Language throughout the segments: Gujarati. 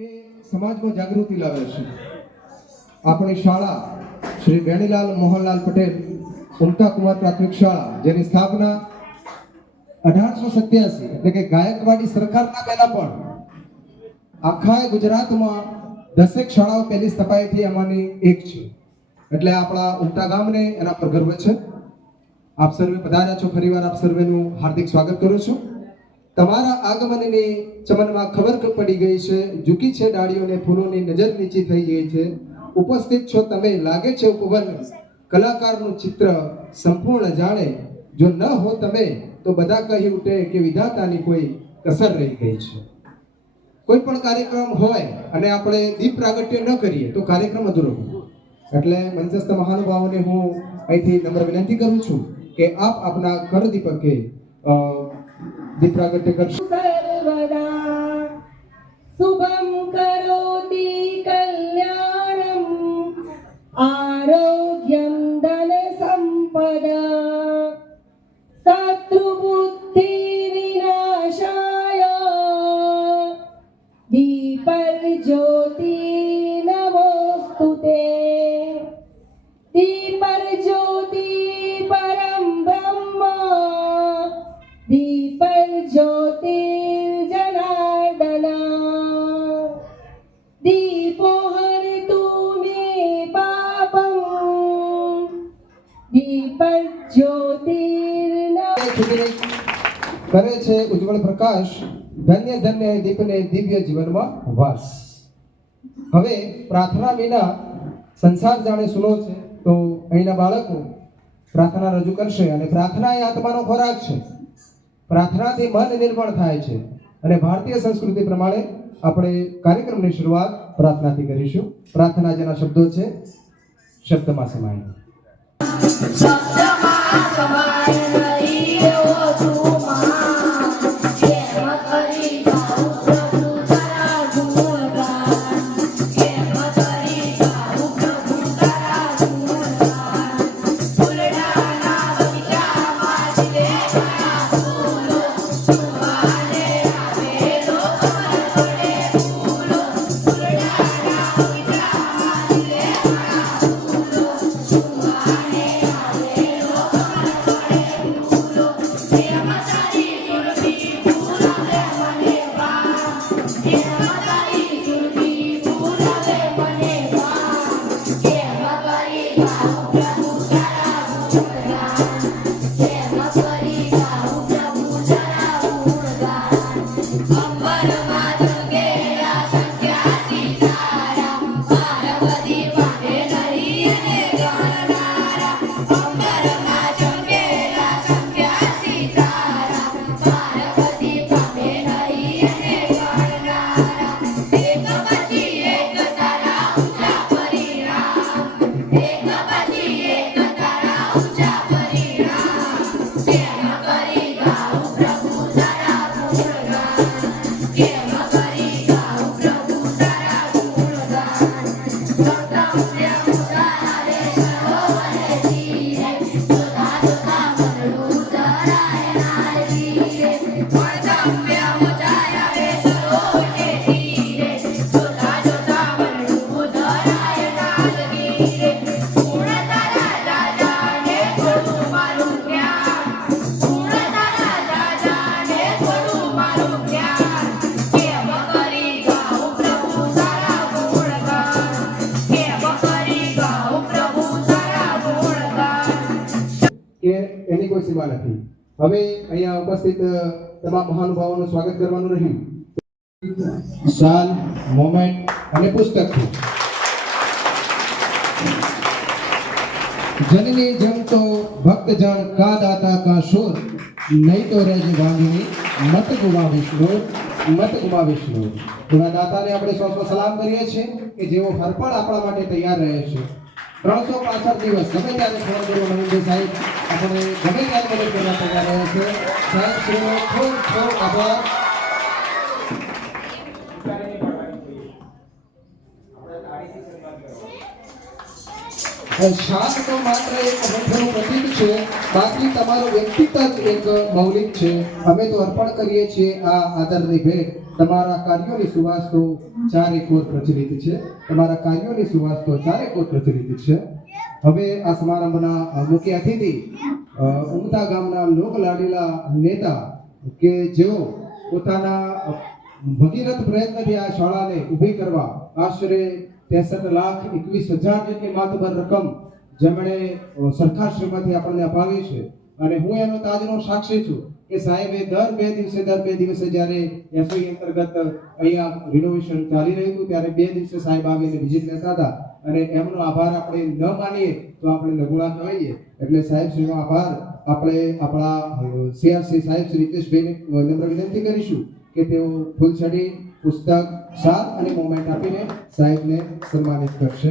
એ સમાજમાં જાગૃતિ લાવે છે. આપણી શાળા શ્રી વેણીલાલ મોહનલાલ પટેલ ઉમતા કુમાર પ્રાથમિક શાળા, જેની સ્થાપના 1887 એટલે કે ગાયકવાડી સરકારના પહેલા પણ આખા ગુજરાતમાં 10 શાળાઓ પહેલી સ્થપાઈથી આમાંની એક છે. એટલે આપણા ઉમતા ગામને એના પર ગર્વ છે. આપ સર્વે પધાર્યા છો. ફરીવાર આપ સર્વેનું હાર્દિક સ્વાગત કરું છું. તમારા આગમનની ચમનમાં ખબર પડી ગઈ છે, ઝૂકી છે ડાળીઓને ફૂલોની નજર નીચી થઈ ગઈ છે. ઉપસ્થિત છો તમે, લાગે છે ઉપવન કલાકારનું ચિત્ર સંપૂર્ણ જાણે. જો ન હો તમે તો બધા કહી ઉઠે કે વિધાતાની કોઈ કસર રહી ગઈ છે. કોઈ પણ કાર્યક્રમ હોય અને આપણે દીપ પ્રાગટ્ય ન કરીએ તો કાર્યક્રમ અધૂરો. એટલે મંચસ્થ મહાનુભાવોને હું અહીંથી નમ્ર વિનંતી કરું છું કે આપ આપના કર દીપકે દીપ પ્રાગટ્ય કરશો. સર્વદા શુભમ કરોતિ કલ્યાણમ આરોગ્યમ ધન સંપદા શત્રુ બુદ્ધિ વિનાશાય દીપર જ્યોતિ નમોસ્તુતે. દીપર જ્યોતિ પરમ બ્રહ્મ દીપર જ્યોતિર્જનાર્દન દીપો હરિતુ મે પાપમ દીપર જ્યોતિર્ન કરે છે ઉજ્જવળ પ્રકાશ. ધન્ય ધન્ય દીપને દિવ્ય જીવનમાં વાસ. હવે પ્રાર્થના વિના સંસાર જાણે સુનો છે, તો અહીંના બાળકો પ્રાર્થના રજૂ કરશે. અને પ્રાર્થના એ આત્માનો ખોરાક છે. પ્રાર્થનાથી મન નિર્મળ થાય છે. અને ભારતીય સંસ્કૃતિ પ્રમાણે આપણે કાર્યક્રમની શરૂઆત પ્રાર્થનાથી કરીશું. પ્રાર્થના જેના શબ્દો છે શબ્દમાં સમાય. એની કોઈ સીમા નથી. હવે અહીંયા ઉપસ્થિત તમામ મહાનુભાવોનું સ્વાગત કરવાનું રહ્યું. શાલ, મોમેન્ટ અને પુસ્તકથી જનની જમતો ભક્ત જન કા દાતા કા શોર, નહીં તો રહેજે બાંધણી મત ગુમાવીશ લોર, મત ગુમાવીશ લોર. એવા દાતાને આપણે સો સલામ કરીએ છીએ કે જેઓ હરપળ આપણા માટે તૈયાર રહે છે. 365 દિવસ ગમે ત્યારે ફોન કરો મહેન્દ્ર સાહેબ, આપણે ગમે ત્યારે મદદ કરવા તૈયાર રહે છે. સાહેબ શ્રીનો ખૂબ ખૂબ આભાર. શાન તો માત્ર એક મહત્વનું પ્રતીક છે, બાકી તમારું વ્યક્તિત્વ એક મૌલિક છે. અમે તો અર્પણ કરીએ છીએ આ આદરની ભેટ તમારા કાર્યોની સુવાસ તો ચારે કોર પ્રચલિત છે. તમારા કાર્યોની સુવાસ તો ચારે કોર પ્રચલિત છે. હવે આ સમારંભના મુખ્ય અતિથિ ઉમતા ગામના લોક લાડીલા નેતા કે જેઓ પોતાના ભગીરથ પ્રયત્નથી આ શાળાને ઊભી કરવા આશરે 63,21,000 જેટલી માતબર રકમ જેમણે સરકારશ્રીમાંથી આપણને અપાવી છે. અને હું એનો તાજનો સાક્ષી છું કે સાહેબે દર બે દિવસે જ્યારે એસઓઈ અંતર્ગત અહીંયા રિનોવેશન ચાલી રહ્યું હતું ત્યારે 2 દિવસે સાહેબ આવીને વિઝિટ લેતા હતા. અને એમનો આભાર આપણે ન માનીએ તો આપણે નગુણા કહેવાઈએ. એટલે સાહેબ શ્રીનો આભાર આપણે આપણા સીઆરસી સાહેબ શ્રી રીતેશભાઈને નમ્ર વિનંતી કરીશું કે તેઓ ફૂલછડી, પુસ્તક, સાર અને મોમેન્ટ આપીને સાહેબને સન્માનિત કરશે.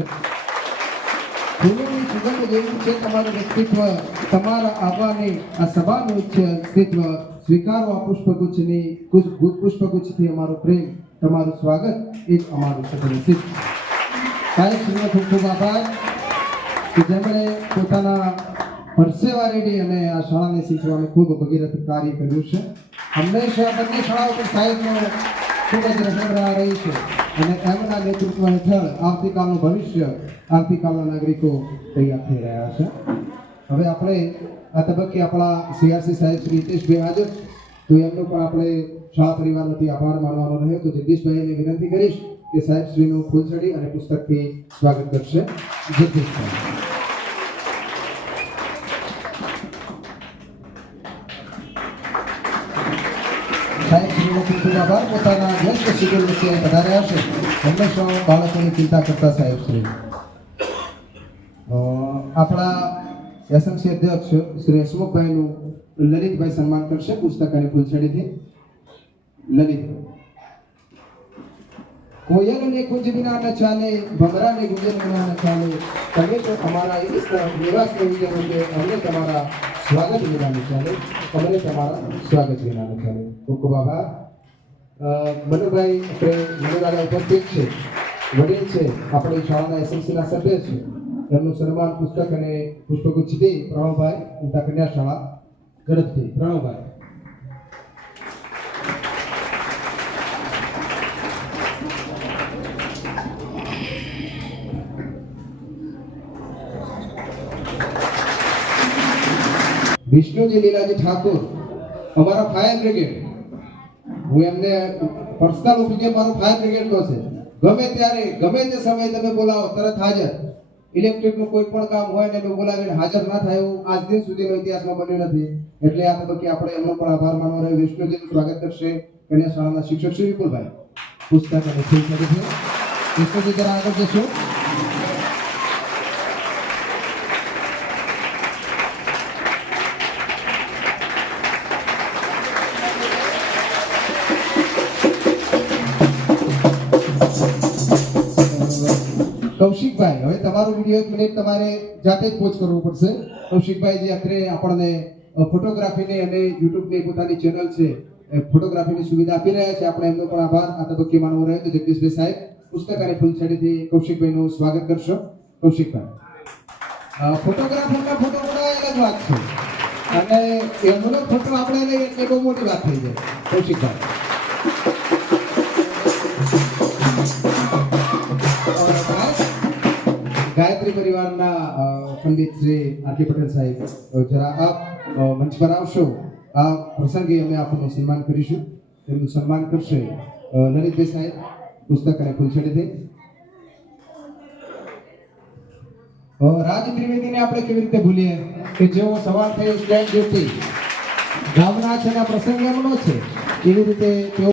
ફૂલોની સુગંધ જેવું છે તમારું વ્યક્તિત્વ, તમારા આવવાની આ સભાનું ઉચ્ચ અસ્તિત્વ. સ્વીકારો આ પુષ્પગુચ્છથી અમારો પ્રેમ, તમારું સ્વાગત એ જ અમારું સફળ સિદ્ધ. સાહેબ શ્રીનો ખૂબ ખૂબ આભાર કે જેમણે પોતાના પરસેવા રેડી અને આ શાળાને શીખવાનું ખૂબ ભગીરથ કાર્ય કર્યું છે. હંમેશા બંને શાળાઓ પર સાહેબનો ખૂબ જ રહેમરા રહી છે અને એમના નેતૃત્વ હેઠળ આવતીકાલનું ભવિષ્ય, આવતીકાલના નાગરિકો તૈયાર થઈ રહ્યા છે. હવે આપણે આ તબક્કે આપણા સીઆરસી સાહેબ શ્રી રીતેશભાઈ હાજર, તો એમનો પણ આપણે શાળા પરિવાર વતી આભાર માનવાનો રહ્યો. તો જગદીશભાઈને વિનંતી કરીશ કે સાહેબ શ્રીનું ફૂલછડી અને પુસ્તકથી સ્વાગત કરશે. જગદીશભાઈ. સાહેબ શ્રીનો ખૂબ ખૂબ આભાર. પોતાના વ્યસ્ત શિબિર વિશે વધાર્યા છે. હંમેશા બાળકોની ચિંતા કરતા સાહેબ શ્રી. આપણા એસએમસી અધ્યક્ષ શ્રી હસમુખભાઈનું લલિતભાઈ સન્માન કરશે પુસ્તક અને ફૂલછડીથી. લલિત. કોયલ ને કુંજ વિના ન ચાલે, ભમરા ને ગુંજન વિના ન ચાલે. તમે તો અમારા નિવાસને વિચારો કે અમને તમારા સ્વાગત વિના ન ચાલે, અમને તમારા સ્વાગત વિના ન ચાલે. ખૂબ ખૂબ આભાર. મનુભાઈ આપણે મનુલાલા ઉપસ્થિત છે, વડીલ છે, આપણી શાળાના એસએમસીના સભ્ય છે. એમનું સન્માન પુસ્તક અને પુષ્પગુચ્છથી પ્રણવભાઈ ઉમતા કન્યા શાળા ગઢથી. પ્રણવભાઈ. વિષ્ણુજી લીલાજી ઠાકોર, અમારા ફાયર બ્રિગેડ. હું એમને પર્સનલ ઓપિનિયન મારો ફાયર બ્રિગેડ નો છે. ગમે ત્યારે ગમે તે સમયે તમે બોલાવો તરત હાજર. ઇલેક્ટ્રિકનું કોઈ પણ કામ હોય ને અમે બોલાવીને હાજર ના થાય એવું આજ દિન સુધીનો ઇતિહાસમાં બન્યું નથી. એટલે આ તબક્કે આપણે એમનો પણ આભાર માનવો રહ્યો. વિષ્ણુજીનું સ્વાગત કરશે કન્યા શાળાના શિક્ષક શ્રી વિપુલભાઈ. પુસ્તક અને ફૂલછડી. વિષ્ણુજી જરા આગળ જશો. કૌશિકભાઈ, હવે તમારો વિડીયો 1 મિનિટ તમારે જાતે જ પોસ્ટ કરવો પડશે. કૌશિકભાઈ જે અત્યારે આપણને ફોટોગ્રાફીની અને યુટ્યુબની પોતાની ચેનલ છે ફોટોગ્રાફીની સુવિધા આપી રહ્યા છે. આપણે એમનો પણ આભાર આ તબક્કે માનવો રહ્યો. તો જગદીશભાઈ સાહેબ પુસ્તક અને ફૂલછડીથી કૌશિકભાઈનું સ્વાગત કરશો. કૌશિકભાઈ. ફોટોગ્રાફરના ફોટો પડાય અલગ વાત છે અને એમનો ફોટો આપણે લઈએ એટલે બહુ મોટી વાત થઈ જાય. કૌશિકભાઈ. ગાયત્રી પરિવારના પંડિત શ્રી આરકે પટેલ સાહેબ, જરા આપ મંચ પર આવશો. આ પ્રસંગે અમે આપનું સન્માન કરીશું. તેમનું સન્માન કરશે લલિતભાઈ સાહેબ પુસ્તક અને ફૂલછડીથી. રાજ ત્રિવેદીને આપણે કેવી રીતે ભૂલીએ કે જેઓ સવાર થયો સ્ટેન્ડ ડ્યુટી ગામના છે ને પ્રસંગ એમનો છે એવી રીતે તેઓ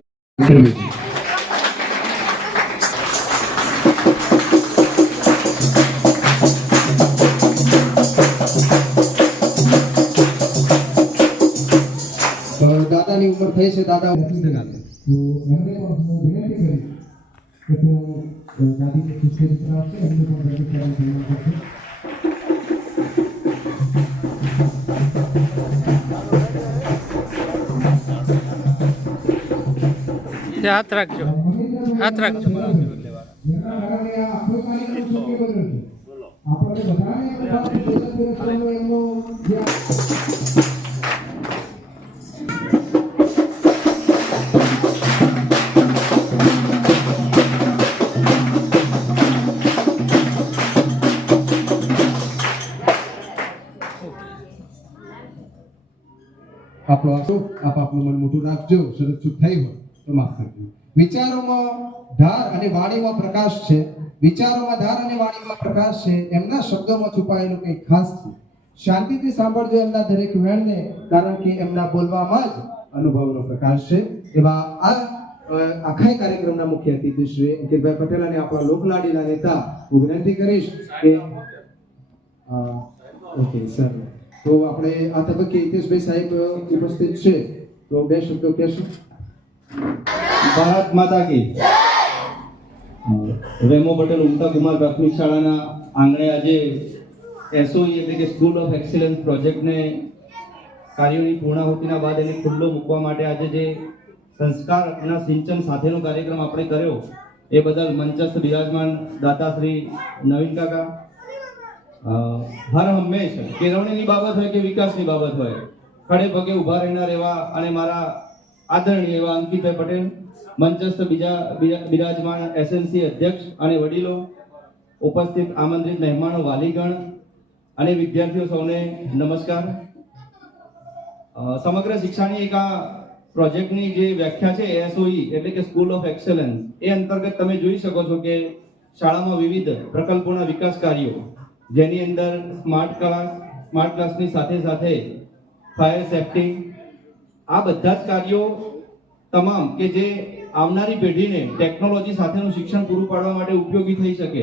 દાદાની ઉંમર થઈ છે. દાદા એમને પણ હું વિનંતી કરીશ કે તેઓ દાદીની ખુશખબરી કરાવશે. એમને પણ દર્શન કરવાનું કરશે. હાથ રાખજો, હાથ રાખજો. આપણો આપનું મન મોટું રાખજો, શરત ચૂક થઈ હોય તો માફ કરજો. વિચારોમાં ધાર અને વાણીમાં પ્રકાશ છે. વિચારોમાં ધાર અને વાણીમાં પ્રકાશ છે. એમના શબ્દોમાં છુપાયેલું કંઈક ખાસ છે. શાંતિથી સાંભળજો એમના દરેક વેણને, કારણ કે એમના બોલવામાં જ અનુભવનો પ્રકાશ છે. એવા આખા કાર્યક્રમના મુખ્ય અતિથિ શ્રી અંકિતભાઈ પટેલ અને આપણા લોકલાડીના નેતા હું વિનંતી કરીશ કે ઓકે સર, તો આપણે આ તબક્કે હિતેશભાઈ સાહેબ ઉપસ્થિત છે, તો બે શબ્દો કહેશો. ભારત માતા કી રેમો પટેલ ઉમતા કુમાર પ્રાથમિક શાળાના આંગણે આજે એસઓઈ એટલે કે સ્કૂલ ઓફ એક્સિલન્સ પ્રોજેક્ટને કાર્યોની પૂર્ણાહુતિના બાદ એને ખુલ્લો મૂકવા માટે આજે જે સંસ્કારના સિંચન સાથેનો કાર્યક્રમ આપણે કર્યો એ બદલ મંચસ્થ બિરાજમાન દાતાશ્રી નવીન કાકા, હર હંમેશ કેળવણીની બાબત હોય કે વિકાસની બાબત હોય ખડે પગે ઊભા રહેનાર એવા અને મારા આદરણીય એવા અંકિતભાઈ પટેલ, મંચસ્થ બીજા બિરાજમાન એસએનસી અધ્યક્ષ અને વડીલો, ઉપસ્થિત આમંત્રિત મહેમાનો, વાલીગણ અને વિદ્યાર્થીઓ સૌને નમસ્કાર. સમગ્ર શિક્ષાની એક આ પ્રોજેક્ટની જે વ્યાખ્યા છે એસઓઈ એટલે કે સ્કૂલ ઓફ એક્સેલન્સ, એ અંતર્ગત તમે જોઈ શકો છો કે શાળામાં વિવિધ પ્રકલ્પોના વિકાસ કાર્યો, જેની અંદર સ્માર્ટ ક્લાસની સાથે સાથે ફાયર સેફ્ટી, આ બધા જ કાર્યો તમામ કે જે આવનારી પેઢીને ટેકનોલોજી સાથેનું શિક્ષણ પૂરું પાડવા માટે ઉપયોગી થઈ શકે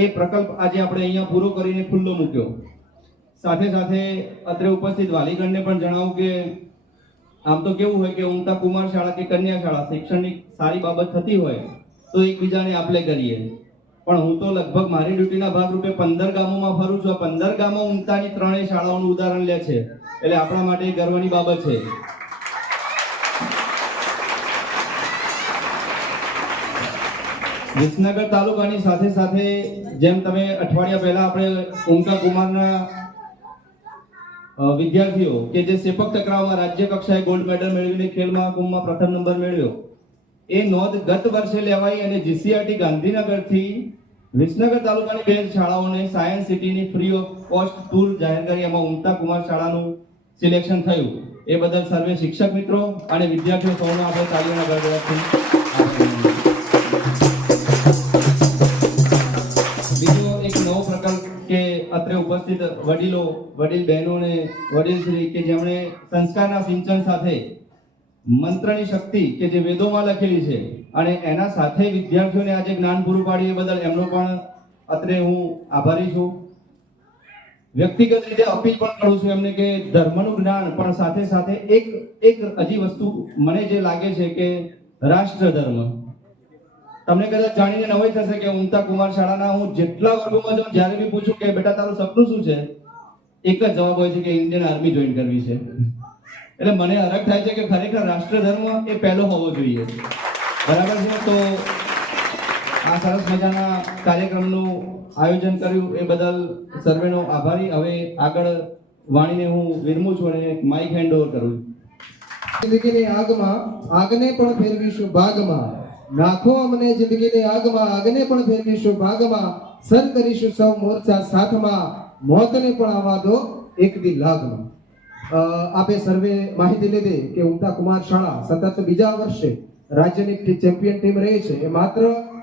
એ પ્રકલ્પ આજે આપણે અહીંયા પૂરો કરીને ખુલ્લો મૂક્યો. સાથે સાથે અત્રે ઉપસ્થિત વાલીગણને પણ જણાવું કે આમ તો કેવું હોય કે ઉમતા કુમાર શાળા કે કન્યા શાળા શૈક્ષણિક સારી બાબત થતી હોય તો એકબીજાને આપલે કરીએ, પણ હું તો લગભગ મારી ડ્યુટીના ભાગરૂપે 15 ગામોમાં ફરું છું. 15 ગામો ઉમતાની ત્રણેય શાળાઓનું ઉદાહરણ લે છે, એટલે આપણા માટે ગર્વની બાબત છે. વિસનગર તાલુકાની સાથે સાથે જેમ તમે અઠવાડિયા પહેલા આપણે ઉમતા કુમારના વિદ્યાર્થીઓ કે જે સેપક ટકરાવમાં રાજ્ય કક્ષાએ ગોલ્ડ મેડલ મેળવીને ખેલ મહાકુંભમાં પ્રથમ નંબર મેળવ્યો, એ નોંધ ગત વર્ષે લેવાઈ અને જીસીઆરટી ગાંધીનગરથી વિસનગર તાલુકાની 2 શાળાઓને સાયન્સ સિટીની ફ્રી ઓફ કોસ્ટ ટૂર જાહેર કરી એમાં ઉમતા કુમાર શાળાનું સિલેક્શન થયું. એ બદલ સર્વે શિક્ષક મિત્રો અને વિદ્યાર્થીઓ સૌનો આપણે તાળીઓના ગણગણાટથી બીજો એક નવો પ્રકલ્પ કે અત્રે ઉપસ્થિત વડીલો, વડીલ બહેનો અને વડીલ શ્રી કે જેમણે સંસ્કારના સિંચન સાથે મંત્રની શક્તિ કે જે વેદોમાં લખેલી છે અને એના સાથે વિદ્યાર્થીઓને આજે જ્ઞાન પૂરું પાડ્યું, એ બદલ એમનો પણ અત્રે હું આભારી છું. વ્યક્તિગત રીતે અપીલ પણ કરું છું એમને કે ધર્મનું જ્ઞાન પણ સાથે સાથે એક હજી વસ્તુ મને જે લાગે છે કે રાષ્ટ્ર ધર્મ. તમને કદાચ જાણીને નવાઈ થશે કે ઉમતા કુમાર શાળાના હું જેટલા વર્ગોમાં જાઉં જ્યારે બી પૂછું કે બેટા તારું સપનું શું છે, એક જ જવાબ હોય છે કે ઇન્ડિયન આર્મી જોઈન કરવી છે. એટલે મને હરખ થાય છે કે ખરેખર રાષ્ટ્ર ધર્મ એ પહેલો હોવો જોઈએ. બરાબર છે? તો આ સરસ મજાના કાર્યક્રમનું આયોજન કર્યું એ બદલ સર્વેનો આભારી. હવે આગળ વાણીને હું વિરમું છું અને માઇક હેન્ડ ઓવર કરું. જિંદગીની આગમાં આગને પણ ફેરવીશું ભાગમાં, નાખો અમને જિંદગીની આગમાં આગને પણ ફેરવીશું ભાગમાં, સર કરીશું સૌ મોરચા સાથમાં, મોતને પણ આવા દો એક દી લાગમાં. આપે સર્વે માહિતી લીધી કે ઉમતા કુમાર શાળા સતત બીજા વર્ષે રાજ્યની ચેમ્પિયન ટીમ રહી છે. એ માત્ર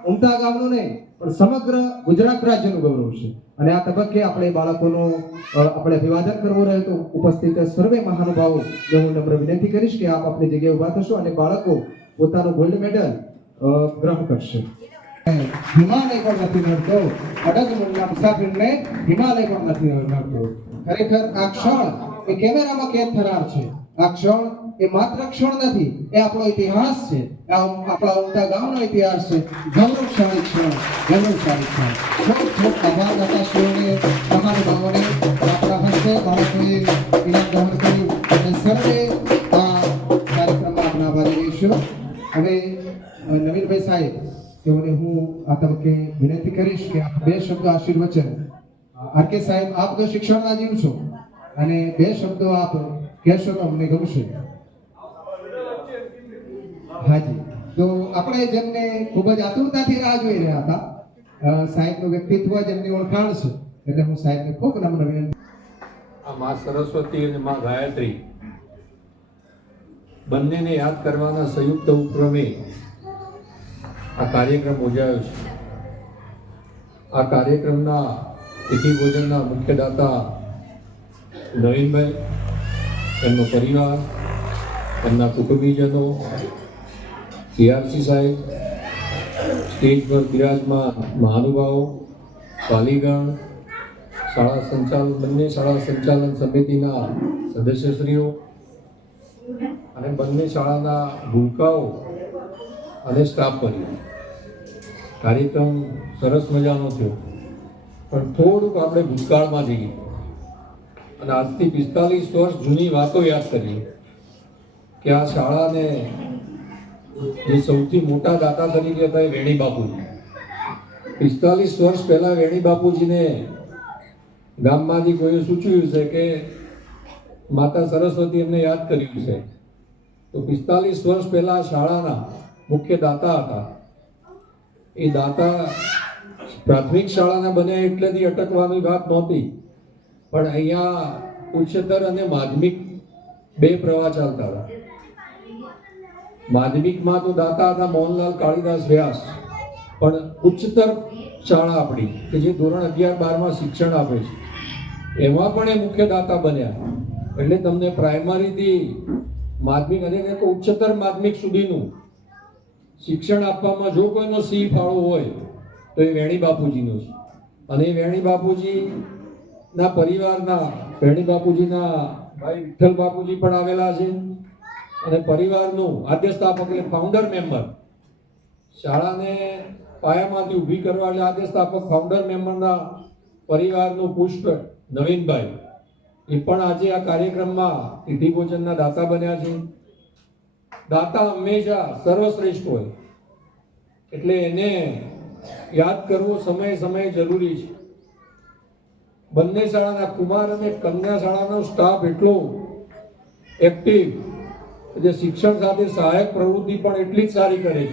ઉમતા ગામનું નહીં પણ સમગ્ર ગુજરાત રાજ્યનું ગૌરવ છે. અને આ તબક્કે આપણે બાળકોનું આપણે અભિવાદન કરવું રહે તો ઉપસ્થિત સર્વે મહાનુભાવો હું નમ્ર વિનંતી કરીશ કે આપ આપણી જગ્યાએ ઉભા થશો અને બાળકો પોતાનું ગોલ્ડ મેડલ ગ્રહણ કરશે. હિમાલય પણ નથી નડતો, અડગ મનના મુસાફિરને હિમાલય પણ નથી નડતો. ખરેખર આ ક્ષણ એ કેમેરામાં કેદ થનાર છે. આ ક્ષણ એ માત્ર ક્ષણ નથી, એ આપણો ઇતિહાસ છે. આપણા ઉમતા ગામનો ઇતિહાસ છે. ગૌરવશાળી ક્ષણ, ગૌરવશાળી ક્ષણ. ખૂબ આભાર દાતાશ્રીઓને, મહાનુભાવોને. આપણા હસ્તે બાળકોએ ઇનામ ગ્રહણ કર્યું અને સર્વે આ કાર્યક્રમમાં આપણા આભારી રહીશું. હવે નવીનભાઈ સાહેબ તેઓને હું આ તબક્કે વિનંતી કરીશ કે આપ 2 શબ્દ આશીર્વચન. આરકે સાહેબ, આપ તો શિક્ષણના જીવ છો અને 2 શબ્દો આપ કહેશો તો અમને ગમશે. હાજી, તો આપણે જેમને ખૂબ જ આતુરતાથી રાહ જોઈ રહ્યા હતા, સાહેબનું વ્યક્તિત્વ જેમની ઓળખાણ છે, એટલે હું સાહેબને ખૂબ નમ્ર વિનંતી. આ માં સરસ્વતી અને માં ગાયત્રી બંનેને યાદ કરવાના સંયુક્ત ઉપક્રમે આ કાર્યક્રમ યોજાયો છે. આ કાર્યક્રમના તિથિ ભોજનના મુખ્ય દાતા નવીનભાઈ, એમનો પરિવાર, એમના કુટુંબીજનો, સીઆરસી સાહેબ, સ્ટેજ પર બિરાજમાન મહાનુભાવો, વાલીગણ, બંને શાળા સંચાલન સમિતિના સદસ્યશ્રીઓ અને બંને શાળાના ભૂલકાઓ અને સ્ટાફ પરિવાર. કાર્યક્રમ સરસ મજાનો થયો, પણ થોડુંક આપણે ભૂતકાળમાં જઈએ અને આજથી 45 વર્ષ જૂની વાતો યાદ કરીએ કે આ શાળાને જે સૌથી મોટા દાતા તરીકે હતા એ વેણી બાપુજી. 45 વર્ષ પહેલા વેણી બાપુજીને ગામમાંથી કોઈએ સૂચવ્યું છે કે માતા સરસ્વતી એમને યાદ કર્યું છે. તો 45 વર્ષ પહેલા શાળાના મુખ્ય દાતા હતા. એ દાતા પ્રાથમિક શાળાના બન્યા એટલેથી અટકવાની વાત નહોતી, પણ અહીંયા ઉચ્ચતર અને માધ્યમિક બે પ્રવાહ ચાલતા હતા. માધ્યમિકમાં તો દાતા હતા મોહનલાલ કાળીદાસ વ્યાસ, પણ ઉચ્ચતર શાળા આપણી કે જે ધોરણ 11-12માં શિક્ષણ આપે છે એમાં પણ એ મુખ્ય દાતા બન્યા. એટલે તમને પ્રાઇમરીથી માધ્યમિક અને ઉચ્ચતર માધ્યમિક સુધીનું શિક્ષણ આપવામાં જો કોઈનો સિંહ ફાળો હોય તો એ વેણી બાપુજીનો છે. અને એ વેણી બાપુજીના પરિવારના વેણી બાપુજીના ભાઈ વિઠ્ઠલ બાપુજી પણ આવેલા છે અને પરિવારનું આદ્ય સ્થાપક એટલે ફાઉન્ડર મેમ્બર, શાળાને પાયામાંથી ઊભી કરવા એટલે આદ્ય સ્થાપક ફાઉન્ડર મેમ્બરના પરિવારનું પુષ્પ નવીનભાઈ એ પણ આજે આ કાર્યક્રમમાં તિથિ ભોજનના દાતા બન્યા છે. દાતા હંમેશા સર્વશ્રેષ્ઠ હોય એટલે એને યાદ કરવું સમય જરૂરી છે. બંને શાળાના કુમાર અને કન્યા શાળાનો સ્ટાફ એટલો એક્ટિવ, જે શિક્ષણ સાથે સહાયક પ્રવૃત્તિ પણ એટલી જ સારી કરે છે.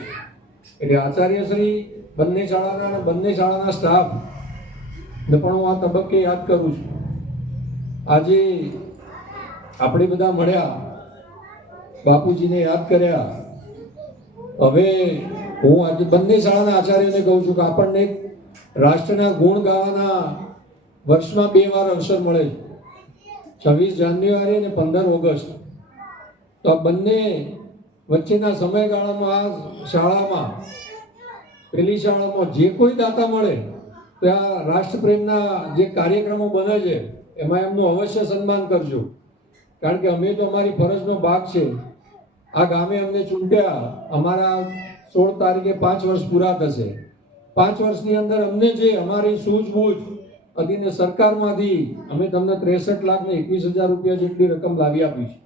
એટલે આચાર્યશ્રી બંને શાળાના અને બંને શાળાના સ્ટાફ ને પણ હું આ તબક્કે યાદ કરું છું. આજે આપણે બધા મળ્યા, બાપુજીને યાદ કર્યા. હવે હું આજે બંને શાળાના આચાર્યોને કહું છું કે આપણને રાષ્ટ્રના ગુણ ગાવાના વર્ષમાં 2 વાર અવસર મળે છે, 26 જાન્યુઆરી અને 15 ઓગસ્ટ. તો આ બંને વચ્ચેના સમયગાળામાં આ શાળામાં પેલી શાળામાં જે કોઈ દાતા મળે તો આ રાષ્ટ્રપ્રેમના જે કાર્યક્રમો બને છે એમાં એમનું અવશ્ય સન્માન કરજો. કારણ કે અમે તો અમારી ફરજનો ભાગ છે. આ ગામે અમને ચૂંટ્યા, અમારા 16 તારીખે 5 વર્ષ પૂરા થશે. 5 વર્ષની અંદર અમને જે અમારી સૂઝબૂઝ હતી ને સરકારમાંથી અમે તમને 63,21,000 રૂપિયા જેટલી રકમ લાવી આપી છે.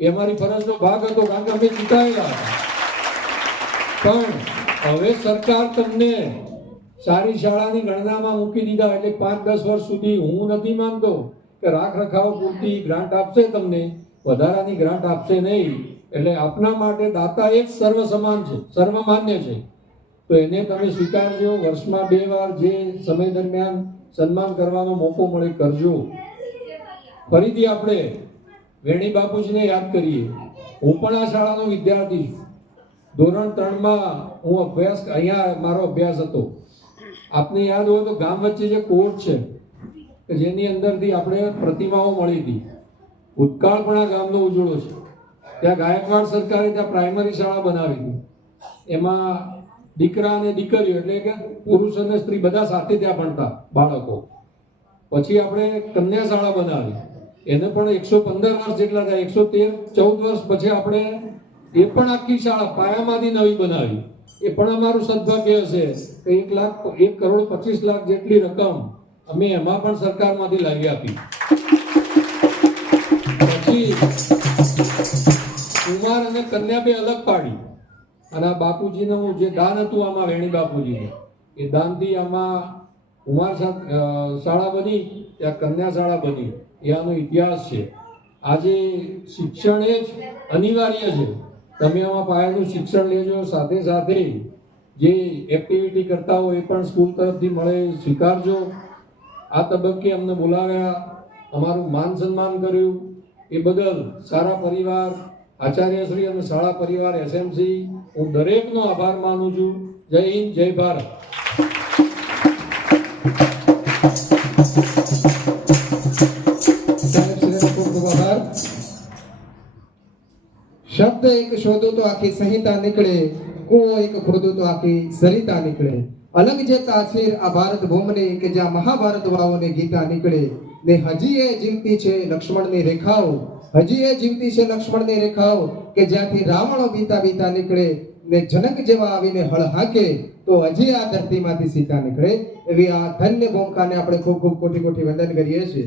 એ અમારી ફરજનો ભાગ હતો, કારણ કે અમે ચૂંટાયેલા હતા. પણ હવે સરકાર તમને સારી શાળાની ગણનામાં મૂકી દીધા એટલે 5-10 વર્ષ સુધી હું નથી માનતો કે રાખ રખાવ પૂરતી ગ્રાન્ટ આપશે, તમને વધારાની ગ્રાન્ટ આપશે નહીં. એટલે આપના માટે દાતા એક સર્વ સમાન છે, સર્વમાન્ય છે. તો એને તમે સ્વીકારજો. વર્ષમાં 2 વાર જે સમય દરમિયાન સન્માન કરવાનો મોકો મળે કરજો. ફરીથી આપણે વેણી બાપુજીને યાદ કરીએ. હું પણ આ શાળાનો વિદ્યાર્થી છું. ધોરણ 3માં હું અહીંયા મારો અભ્યાસ હતો. આપને યાદ હોય તો ગામ વચ્ચે જે કોર્ટ છે કે જેની અંદરથી આપણે પ્રતિમાઓ મળી હતી, ભૂતકાળ પણ આ ગામનો ઉજળો છે. ત્યાં ગાયકવાડ સરકારે ત્યાં પ્રાઇમરી શાળા બનાવી હતી. એમાં દીકરા અને દીકરીઓ એટલે કે પુરુષ અને સ્ત્રી બધા સાથે ત્યાં ભણતા બાળકો. પછી આપણે કન્યા શાળા બનાવી, એને પણ 115 વર્ષ જેટલા થયા, 113-14 વર્ષ પછી આપણે એ પણ આખી શાળા પાયામાંથી નવી બનાવી. એ પણ અમારું સદભાગ્ય હશે કે 1,25,00,000 જેટલી રકમ અમે એમાં પણ સરકારમાંથી લાવી આપી. પછી કુમાર અને કન્યા બે અલગ પાડી અને આ બાપુજીનું જે દાન હતું આમાં વેણી બાપુજીનું, એ દાનથી આમાં કુમાર શાળા બની, ત્યાં કન્યા શાળા બની. એ આનો ઇતિહાસ છે. આજે શિક્ષણ એ જ અનિવાર્ય છે. તમે આમાં પાયાનું શિક્ષણ લેજો, સાથે સાથે જે એક્ટિવિટી કરતા હોય એ પણ સ્કૂલ તરફથી મળે સ્વીકારજો. આ તબક્કે અમને બોલાવ્યા, અમારું માન સન્માન કર્યું, એ બદલ સારા પરિવાર આચાર્યશ્રી અને શાળા પરિવાર એસએમસી હું દરેકનો આભાર માનું છું. જય હિન્દ, જય ભારત. સાહેબશ્રીનો ખૂબ ખૂબ આભાર. શબ્દ એક શોધો તો આખી સંહિતા નીકળે, કૂવો એક ખોદો તો આખી સરિતા નીકળે. અલગ જે તાસીર આ ભારત ભૂમિની કે જ્યાં મહાભારત વાવોને ગીતા નીકળે. ને હજી એ જીવતી છે લક્ષ્મણની રેખાઓ, હજી એ જીવતી છે લક્ષ્મણની રેખાઓ કે જ્યાંથી રાવણો બીતા બીતા નીકળે. ને જનક જેવા આવીને હળ હાકે તો હજી આ ધરતીમાંથી સીતા નીકળે. એવી આ ધન્ય ભૂમિકાને આપણે ખૂબ ખૂબ કોટી કોટી વંદન કરીએ છીએ.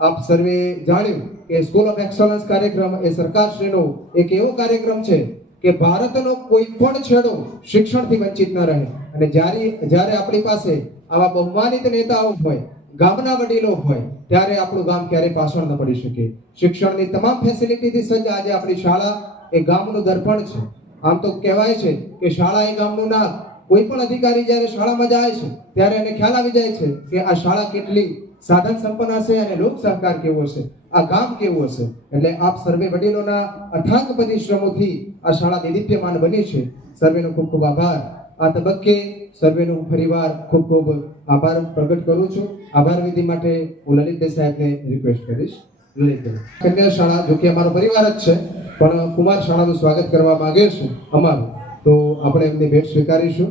આપ સર્વે જાણ્યું કે સ્કૂલ ઓફ એક્સલન્સ કાર્યક્રમ એ સરકારશ્રીનો એક એવો કાર્યક્રમ છે કે ભારતનો કોઈ પણ છેડો શિક્ષણથી વંચિત ન રહે. અને જ્યારે આપણી પાસે આવા બહુમાનિત નેતાઓ હોય, ગામના વડીલો હોય, ત્યારે આપણું ગામ ક્યારેય પાછળ ન પડી શકે. શિક્ષણની તમામ ફેસિલિટીથી સજ્જ આજે આપણી શાળા એ ગામનું દર્પણ છે. આમ તો કહેવાય છે કે શાળા એ ગામનું નાક. કોઈ પણ અધિકારી જ્યારે શાળામાં જાય છે ત્યારે એને ખ્યાલ આવી જાય છે કે આ શાળા કેટલી સાધન સંપન્ન હશે અને લોક સહકાર કેવો હશે, આ ગામ કેવું હશે. એટલે આપ સર્વે વડીલોના અથાગ પરિશ્રમોથી આ શાળા દેદીપ્યમાન બની છે. સર્વેનો ખૂબ ખૂબ આભાર. આ તબક્કે સર્વેનો હું ફરીવાર ખૂબ ખૂબ આભાર પ્રગટ કરું છું. આભાર વિધિ માટે હું લલિતભાઈ સાહેબને રિક્વેસ્ટ કરીશ. લલિતભાઈ, કન્યા શાળા જો કે અમારો પરિવાર જ છે, પણ કુમાર શાળાનું સ્વાગત કરવા માંગે છે અમારું, તો આપણે એમની ભેટ સ્વીકારીશું.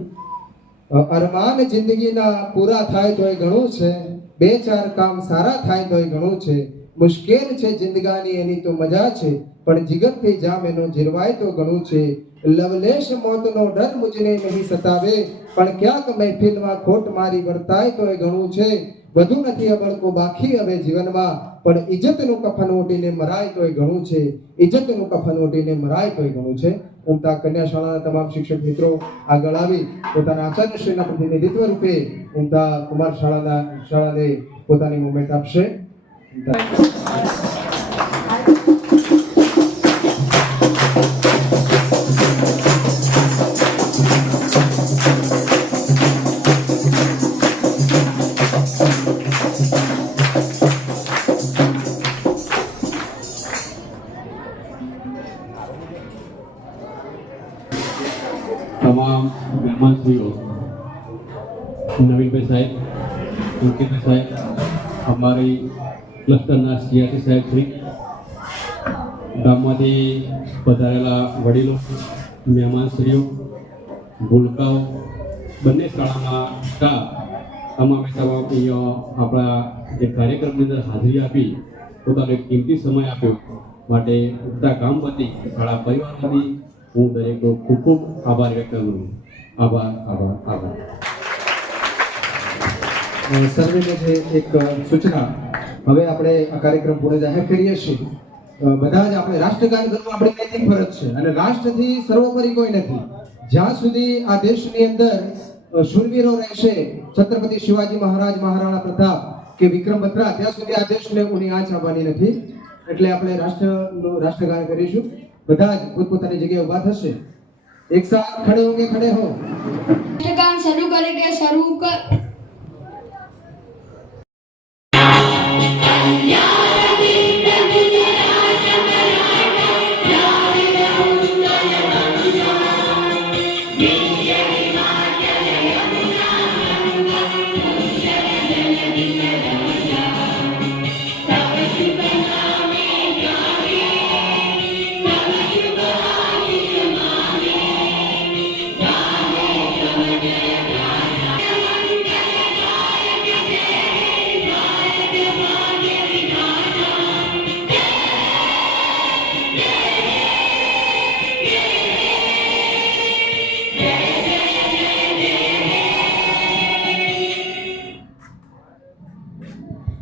અરમાન જિંદગીના પૂરા થાય તો એ ઘણું છે, બે ચાર કામ સારા થાય તો એ ઘણું છે. મુશ્કેલ છે જિંદગાની એની તો મજા છે, પણ જીગરથી જામ એનો જીરવાય તો ઘણું છે. લવલેશ મોતનો ડર મુજને નહીં સતાવે, પણ ક્યાંક મહેફિલમાં ખોટ મારી વર્તાય તો એ ઘણું છે. વધુ નથી અબળકો બાકી હવે જીવનમાં, પણ ઇજ્જતનું કફન ઓઢીને મરાય તો એ ઘણું છે. ઇજ્જતનું કફન ઓઢીને મરાય તો એ ઘણું છે. ઉમતા કન્યા શાળાના તમામ શિક્ષક મિત્રો આગળ આવી પોતાના આચાર્યશ્રીના પ્રતિનિધિત્વ રૂપે ઉમતા કુમાર શાળાને પોતાની મોમેન્ટ આપશે. તમામ મહેમાનશ્રીઓ, નવીનભાઈ સાહેબ, અંકિતભાઈ સાહેબ, અમારી ક્લસ્ટરના સીઆરટી સાહેબ શ્રી, ગામમાંથી પધારેલા વડીલો, મહેમાનશ્રીઓ, ભૂલકાઓ, બંને શાળાના સ્ટાફ, તમામે તમામ અહીંયા આપણા જે કાર્યક્રમની અંદર હાજરી આપી પોતાનો એક કિંમતી સમય આપ્યો માટે ઉગતા ગામ વતી શાળા પરિવાર વતી હું દરેકનો ખૂબ ખૂબ આભાર વ્યક્ત કરું છું. આભાર, આભાર, આભાર. સર્વેને જે એક સૂચના, હવે આપણે આ કાર્યક્રમ પૂરો જાહેર કરીએ છીએ. બધા જ આપણે રાષ્ટ્રગાન કરવું આપણી નૈતિક ફરજ છે અને રાષ્ટ્રથી સર્વોપરી કોઈ નથી. જ્યાં સુધી આ દેશની અંદર શૂરવીરો રહેશે, છત્રપતિ શિવાજી મહારાજ, મહારાણા પ્રતાપ કે વિક્રમ બત્રા, ત્યાં સુધી આ દેશને ઊની આંચ આવવાની નથી. એટલે આપણે રાષ્ટ્રગાન કરીશું. બધા જ પોતપોતાની જગ્યાએ ઊભા થશે. એક સાથ ખડે હોગે ખડે હો. राष्ट्रगान शुरू करेंगे, शुरू कर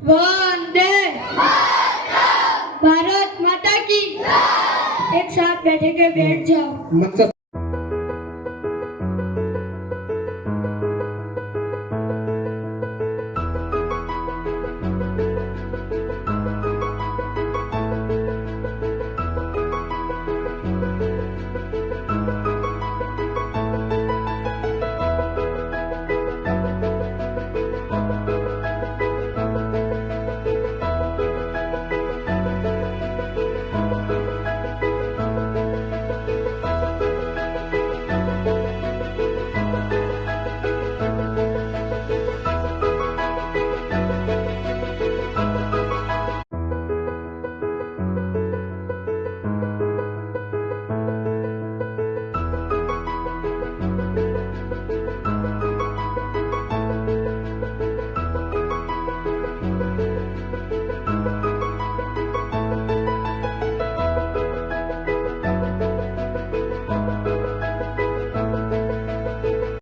वंदे भारत माता की एक साथ बैठे के बैठ जाओ. મતલબ